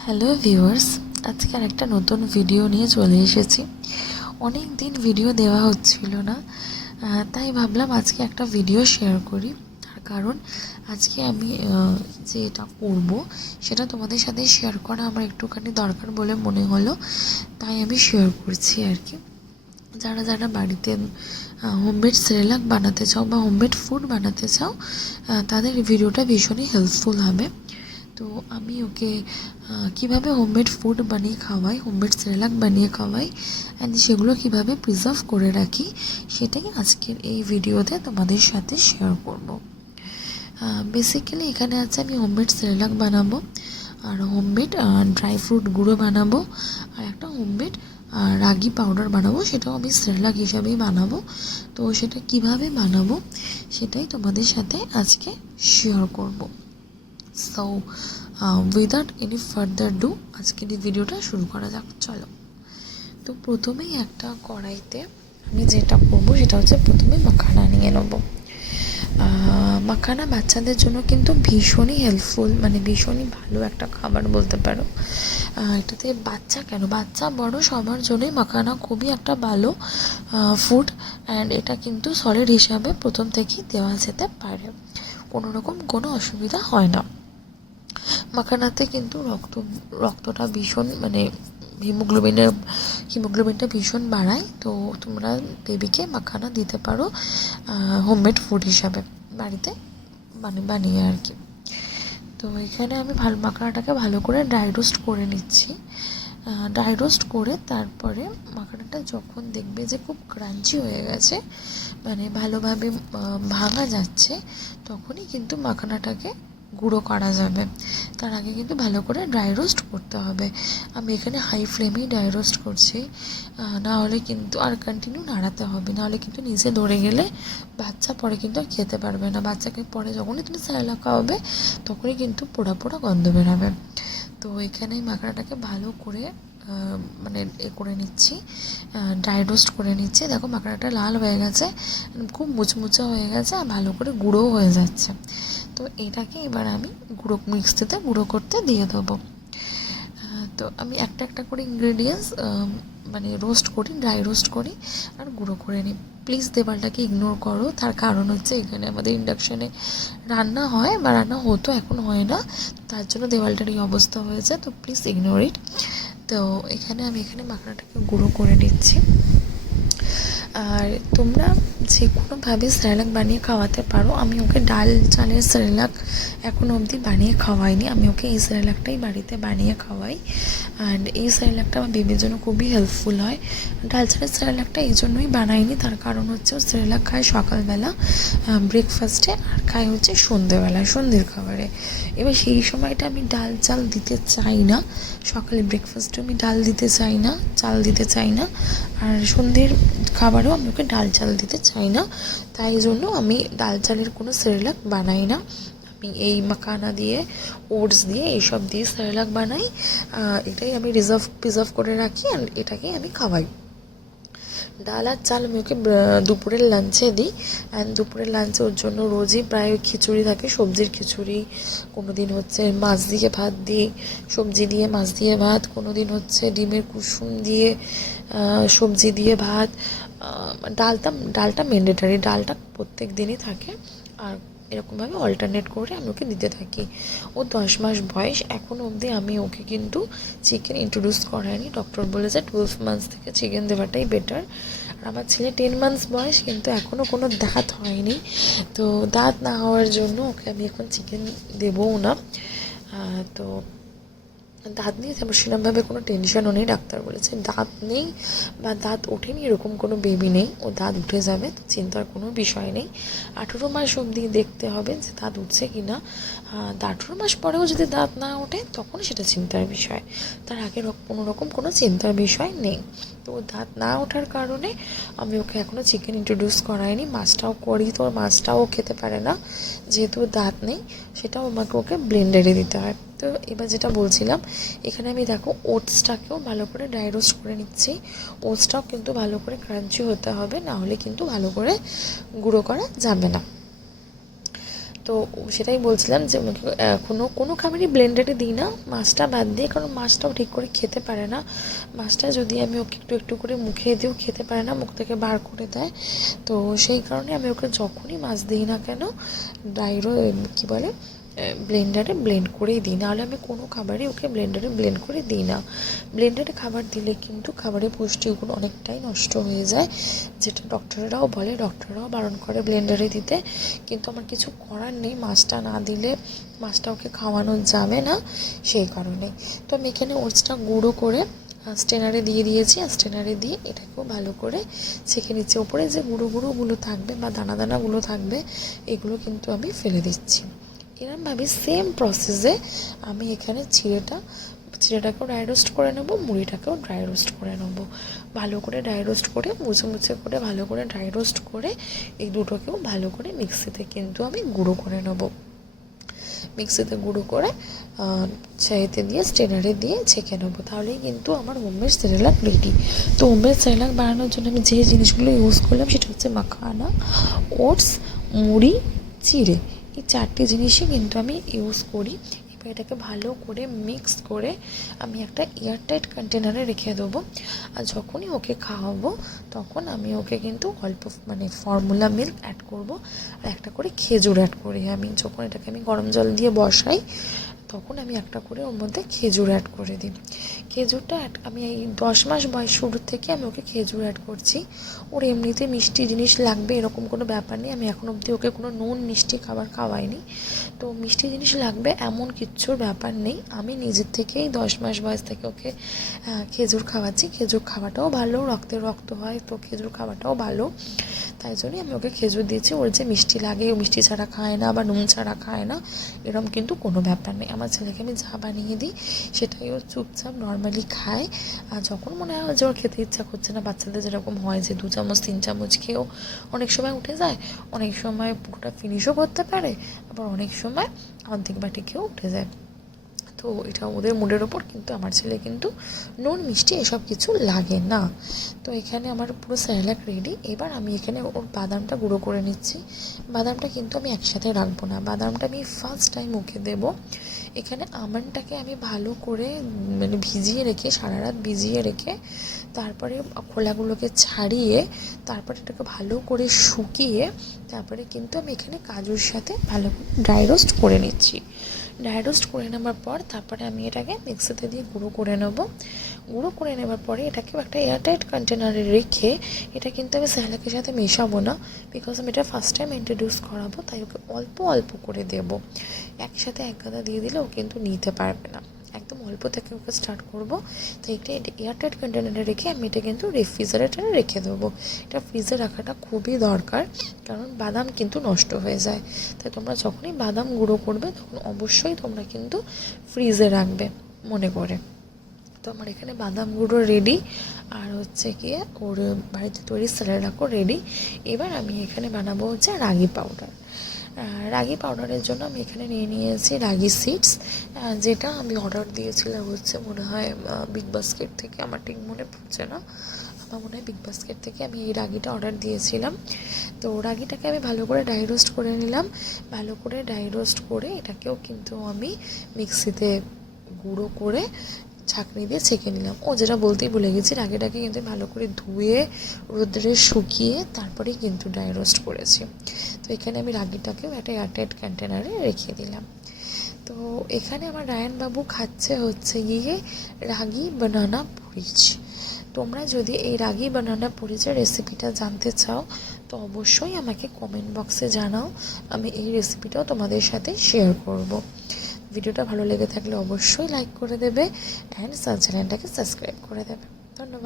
Hello viewers আজকে একটা নতুন ভিডিও নিয়ে চলে এসেছি। অনেক দিন ভিডিও দেওয়া হচ্ছিল না তাই ভাবলাম আজকে একটা ভিডিও শেয়ার করি। তার কারণ, আজকে আমি যে এটা করব, সেটা তোমাদের সাথে শেয়ার করা আমার একটুখানি দরকার বলে মনে হলো, তাই আমি শেয়ার করছি আর কি। যারা যারা বাড়িতে হোমমেড সেরেলাক বানাতে চাও বা হোমমেড ফুড বানাতে চাও তাদের ভিডিওটা ভীষণই হেল্পফুল হবে। তো আমি ওকে কীভাবে হোমমেড ফুড বানিয়ে খাওয়াই হোমমেড সেরেলাক বানিয়ে খাওয়াই অ্যান্ড সেগুলো কীভাবে প্রিজার্ভ করে রাখি, সেটাই আজকের এই ভিডিওতে তোমাদের সাথে শেয়ার করব। বেসিক্যালি এখানে আছে আমি হোমমেড সেরেলাক বানাবো, আর হোমমেড ড্রাই ফ্রুট গুঁড়ো বানাবো, আর একটা হোমমেড রাগি পাউডার বানাবো, সেটাও আমি সেরেলাক হিসাবেই বানাবো। তো সেটা কীভাবে বানাবো, সেটাই তোমাদের সাথে আজকে শেয়ার করব। So without any further ado আজকের এই ভিডিওটা শুরু করা যাক, চলো। তো প্রথমেই একটা কড়াইতে আমি যেটা করব, সেটা হচ্ছে প্রথমে মাখানা নিয়ে নেব। মাখানা বাচ্চাদের জন্য কিন্তু ভীষণই হেল্পফুল মানে ভীষণই ভালো একটা খাবার বলতে পারো। এটাতে বাচ্চা কেন? বাচ্চা বড় সবার জন্যই মাখানা খুবই একটা ভালো ফুড অ্যান্ড এটা কিন্তু সলিড হিসাবে প্রথম থেকেই দেওয়া যেতে পারে। কোনো রকম কোনো অসুবিধা হয় না। মাখানাতে কিন্তু রক্ত, রক্তটা ভীষণ মানে হিমোগ্লোবিনের, হিমোগ্লোবিনটা ভীষণ বাড়ায়। তো তোমরা বেবিকে মাখানা দিতে পারো হোমমেড ফুড হিসাবে বাড়িতে মানে বানিয়ে আর কি। তো এখানে আমি ভালো, মাখানাটাকে ভালো করে ড্রাই রোস্ট করে নিচ্ছি। ড্রাই রোস্ট করে তারপরে মাখানাটা যখন দেখবে যে খুব ক্রাঞ্চি হয়ে গেছে মানে ভালোভাবে ভাঙা যাচ্ছে, তখনই কিন্তু মাখানাটাকে গুঁড়ো করা যাবে। তার আগে কিন্তু ভালো করে ড্রাই রোস্ট করতে হবে। আমি এখানে হাই ফ্লেমেই ড্রাই রোস্ট করছি। না হলে কিন্তু আর কন্টিনিউ নাড়াতে হবে। না হলে কিন্তু নিচে ধরে গেলে বাচ্চা পরে কিন্তু আর খেতে পারবে না। বাচ্চাকে পরে যখনই তুমি স্যালাড খাওয়াবে, তখনই কিন্তু পোড়া পোড়া গন্ধ বেরাবে। তো এখানে মাখানাটাকে ভালো করে মানে এ করে নিচ্ছি। ড্রাই রোস্ট করে নিচ্ছি। দেখো মাখানাটা লাল হয়ে গেছে, খুব মুচমুচে হয়ে গেছে, আর ভালো করে গুঁড়োও হয়ে যাচ্ছে। তো এটাকে এবার আমি গুঁড়ো মিক্সিতে গুঁড়ো করতে দিয়ে দেবো। তো আমি একটা একটা করে ইনগ্রেডিয়েন্টস মানে রোস্ট করি ড্রাই রোস্ট করি আর গুঁড়ো করে নিই। প্লিজ দেওয়ালটাকে ইগনোর করো। তার কারণ হচ্ছে এখানে আমাদের ইন্ডাকশানে রান্না হয় বা রান্না হতো, এখন হয় না। তার জন্য দেওয়ালটার এই অবস্থা হয়েছে, তো প্লিজ ইগনোর ইট তো এখানে আমি এখানে মাখনাটাকে গুঁড়ো করে নিচ্ছি। আর তোমরা যে কোনোভাবে স্যালাক বানিয়ে খাওয়াতে পারো, আমি ওকে ডাল, চালের স্যালাক এখনও অবধি বানিয়ে খাওয়াইনি। আমি ওকে এই স্যালাকটাই বাড়িতে বানিয়ে খাওয়াই। অ্যান্ড এই স্যালাকটা আমার বেবির জন্য খুবই হেল্পফুল হয়। ডাল, চালের স্যালাকটা এই জন্যই বানাইনি। তার কারণ হচ্ছে ও স্যালাক খায় সকালবেলা ব্রেকফাস্টে আর খায় হচ্ছে সন্ধেবেলায় সন্ধ্যের খাবারে। এবার সেই সময়টা আমি ডাল, চাল দিতে চাই না। সকালে ব্রেকফাস্টে আমি ডাল দিতে চাই না, চাল দিতে চাই না। আর সন্ধ্যের খাবারেও আমি ওকে ডাল চাল দিতে চাই না। তাই জন্য আমি ডাল চালের কোনো সেরেলাক বানাই না। আমি এই মাখানা দিয়ে, ওটস দিয়ে, এইসব দিয়ে সেরেলাক বানাই। এটাই আমি রিজার্ভ প্রিজার্ভ করে রাখি অ্যান্ড এটাকেই আমি খাওয়াই। ডাল আর চাল আমি ওকে দুপুরের লাঞ্চে দিই। অ্যান্ড দুপুরের লাঞ্চে ওর জন্য রোজই প্রায় খিচুড়ি থাকে, সবজির খিচুড়ি। কোনো দিন হচ্ছে মাছ দিয়ে ভাত দিই, সবজি দিয়ে মাছ দিয়ে ভাত। কোনো দিন হচ্ছে ডিমের কুসুম দিয়ে সবজি দিয়ে ভাত। ডালটা ডালটা ম্যান্ডেটারি ডালটা প্রত্যেক দিনই থাকে। আর এরকমভাবে অল্টারনেট করে আমি ওকে দিতে থাকি। ও দশ মাস বয়স এখনও অবধি আমি ওকে কিন্তু চিকেন ইন্ট্রোডিউস করাইনি। ডক্টর বলেছে টুয়েলভ মান্থস থেকে চিকেন দেওয়াটাই বেটার আর আমার ছেলে টেন মান্থস বয়স, কিন্তু এখনও কোনো দাঁত হয়নি। তো দাঁত না হওয়ার জন্য ওকে আমি এখন চিকেন দেবও না। তো দাঁত নিয়ে তেমন সেরকমভাবে কোনো টেনশনও নেই, ডাক্তার বলেছে দাঁত নেই বা দাঁত ওঠেনি, এরকম কোনো বেবি নেই, ও দাঁত উঠে যাবে তো চিন্তার কোনো বিষয় নেই। আঠেরো মাস অবধি দেখতে হবে যে দাঁত উঠছে কি না আঠেরো মাস পরেও যদি দাঁত না ওঠে, তখন সেটা চিন্তার বিষয়। তার আগে কোনো রকম কোনো চিন্তার বিষয় নেই। তো দাঁত না ওঠার কারণে আমি ওকে এখনও চিকেন ইন্ট্রোডিউস করাইনি। মাছটাও করি, তো ওর মাছটাও খেতে পারে না। যেহেতু দাঁত নেই, সেটাও আমাকে ওকে ব্লেন্ডারে দিতে হয়। তো এবার যেটা বলছিলাম, এখানে আমি দেখো ওটসটাকেও ভালো করে ড্রাই রোস্ট করে নিচ্ছি। ওটসটাও কিন্তু ভালো করে ক্রাঞ্চি হতে হবে, না হলে কিন্তু ভালো করে গুঁড়ো করা যাবে না। তো সেটাই বলছিলাম যে কোনো কোনো খাবারই ব্লেন্ডারে দিই না। মাছটা বাদ দিয়ে, কারণ মাছটাও ঠিক করে খেতে পারে না। মাছটা যদি আমি ওকে একটু একটু করে মুখে দিয়েও খেতে পারে না, মুখ থেকে বার করে দেয়, তো সেই কারণে আমি ওকে যখনই মাছ দিই না কেন ডাইরো কী বলে ব্লেন্ডারে ব্লেন্ড করেই দিই। নাহলে আমি কোনো খাবারই ওকে ব্লেন্ডারে ব্লেন্ড করে দিই না। ব্লেন্ডারে খাবার দিলে কিন্তু খাবারের পুষ্টিগুণ অনেকটাই নষ্ট হয়ে যায়, যেটা ডক্টররাও বলে, ডক্টররাও বারণ করে ব্লেন্ডারে দিতে। কিন্তু আমার কিছু করার নেই, মাছটা না দিলে মাছটা ওকে খাওয়ানো যাবে না সেই কারণে। তো আমি এখানে ওটসটা গুঁড়ো করে স্টেনারে দিয়ে দিয়েছি। আর স্টেনারে দিয়ে এটাকেও ভালো করে ছেঁকে নিচ্ছি। ওপরে যে গুঁড়ো গুঁড়োগুলো থাকবে বা দানা দানাগুলো থাকবে, এগুলো কিন্তু আমি ফেলে দিচ্ছি। এরমভাবে সেম প্রসেসে আমি এখানে চিড়েটা, চিড়েটাকেও ড্রাই রোস্ট করে নেব, মুড়িটাকেও ড্রাই রোস্ট করে নেব। ভালো করে ড্রাই রোস্ট করে, মুছে মুছে করে, ভালো করে ড্রাই রোস্ট করে, এই দুটোকেও ভালো করে মিক্সিতে কিন্তু আমি গুঁড়ো করে নেব। মিক্সিতে গুঁড়ো করে চাইতে দিয়ে স্টেনারে দিয়ে ছেঁকে নেব। তাহলেই কিন্তু আমার হোমমেড সেরেলাক রেডি তো হোমমেড সেরেলাক বানানোর জন্য আমি যে জিনিসগুলো ইউজ করলাম, সেটা হচ্ছে মাখানা ওটস মুড়ি, চিড়ে। এই চারটে জিনিসই কিন্তু আমি ইউজ করি। এবার এটাকে ভালো করে মিক্স করে আমি একটা এয়ারটাইট কন্টেনারে রেখে দেবো। আর যখনই ওকে খাওয়াবো, তখন আমি ওকে কিন্তু অল্প মানে ফর্মুলা মিল্ক অ্যাড করব। আর একটা করে খেজুর অ্যাড করি। আমি যখন এটাকে আমি গরম জল দিয়ে বসাই তখন আমি একটা করে ওর মধ্যে খেজুর অ্যাড করে দিই। খেজুরটা অ্যাড আমি এই দশ মাস বয়স শুরুর থেকে আমি ওকে খেজুর অ্যাড করছি। ওর এমনিতে মিষ্টি জিনিস লাগবে এরকম কোনো ব্যাপার নেই। আমি এখন অবধি ওকে কোনো নুন মিষ্টি খাবার খাওয়াইনি। তো মিষ্টি জিনিস লাগবে এমন কিচ্ছুর ব্যাপার নেই। আমি নিজের থেকেই দশ মাস বয়স থেকে ওকে খেজুর খাওয়াচ্ছি। খেজুর খাওয়াটাও ভালো, রক্তে রক্ত হয় তো খেজুর খাওয়াটাও ভালো। তাই জন্যই আমি ওকে খেজুর দিয়েছি। ওর যে মিষ্টি লাগে, ও মিষ্টি ছাড়া খায় না বা নুন ছাড়া খায় না, এরম কিন্তু কোনো ব্যাপার নেই। আমার ছেলেকে আমি যা বানিয়ে দিই, সেটাই ও চুপচাপ নর্মালি খায়। আর যখন মনে হয় যে ওর খেতে ইচ্ছা করছে না, বাচ্চাদের যেরকম হয় যে দু চামচ, তিন চামচ খেয়েও অনেক সময় উঠে যায়, অনেক সময় পুরোটা ফিনিশও করতে পারে, আবার অনেক সময় অর্ধেক বাটি খেয়েও উঠে যায়। তো এটা ওদের মুডের ওপর, কিন্তু আমার ছেলে কিন্তু নুন, মিষ্টি এসব কিছু লাগে না। তো এখানে আমার পুরো স্যালাক রেডি এবার আমি এখানে ওর বাদামটা গুঁড়ো করে নিচ্ছি। বাদামটা কিন্তু আমি একসাথে রাখব না। বাদামটা আমি ফার্স্ট টাইম ওকে দেবো। এখানে আমনটাকে আমি ভালো করে মানে ভিজিয়ে রেখে সারা রাত ভিজিয়ে রেখে তারপরে খোলাগুলোকে ছাড়িয়ে, তারপরে এটাকে ভালো করে শুকিয়ে, তারপরে কিন্তু আমি এখানে কাজুর সাথে ভালো করে ড্রাই রোস্ট করে নিচ্ছি। ড্রাই রোস্ট করে নেওয়ার পর তারপরে আমি এটাকে মিক্সিতে দিয়ে গুঁড়ো করে নেব। গুঁড়ো করে নেওয়ার পরে এটাকেও একটা এয়ারটাইট কন্টেনারে রেখে এটা কিন্তু আমি স্যালাকের সাথে মেশাবো না বিকজ আমি এটা ফার্স্ট টাইম ইন্ট্রোডিউস করাবো, তাই ওকে অল্প অল্প করে দেব। একসাথে এক গাদা দিয়ে দিলে ও কিন্তু নিতে পারবে না। একদম অল্প থেকে ওকে স্টার্ট করব। তো এটা এয়ারটাইট কন্টেনারে রেখে আমি এটা কিন্তু রেফ্রিজারেটারে রেখে দেবো। এটা ফ্রিজে রাখাটা খুবই দরকার, কারণ বাদাম কিন্তু নষ্ট হয়ে যায়। তাই তোমরা যখনই বাদাম গুঁড়ো করবে, তখন অবশ্যই তোমরা কিন্তু ফ্রিজে রাখবে, মনে করে। তো আমার এখানে বাদাম গুঁড়ো রেডি আর হচ্ছে গিয়ে ওর বাড়িতে তৈরি স্যালাডাকও রেডি এবার আমি এখানে বানাবো হচ্ছে রাগি পাউডার রাগি পাউডারের জন্য আমি এখানে নিয়ে নিয়েছি রাগি সিডস যেটা আমি অর্ডার দিয়েছিলাম হচ্ছে মনে হয় বিগ বাস্কেট থেকে। আমার ঠিক মনে পড়ছে না। আমার মনে হয় বিগ বাস্কেট থেকে আমি এই রাগিটা অর্ডার দিয়েছিলাম। তো রাগিটাকে আমি ভালো করে ডাই রোস্ট করে নিলাম। ভালো করে ডাই রোস্ট করে এটাকেও কিন্তু আমি মিক্সিতে গুঁড়ো করে ছাঁকনি দিয়ে ছেঁকে নিলাম। ও যেটা বলতেই ভুলে গেছি, রাগিটাকে কিন্তু ভালো করে ধুয়ে, রোদ্রে শুকিয়ে তারপরেই কিন্তু ড্রাই রোস্ট করেছি। তো এখানে আমি রাগিটাকেও একটা এয়ারটাইট কন্টেনারে রেখে দিলাম। তো এখানে আমার রায়নবাবু খাচ্ছে হচ্ছে গিয়ে রাগি বানানা পুরিচ তোমরা যদি এই রাগি বানানা পুরিচের রেসিপিটা জানতে চাও, তো অবশ্যই আমাকে কমেন্ট বক্সে জানাও। আমি এই রেসিপিটাও তোমাদের সাথে শেয়ার করব। ভিডিওটা ভালো লেগে থাকলে অবশ্যই লাইক করে দেবে অ্যান্ড চ্যানেলটাকে সাবস্ক্রাইব করে দেবে।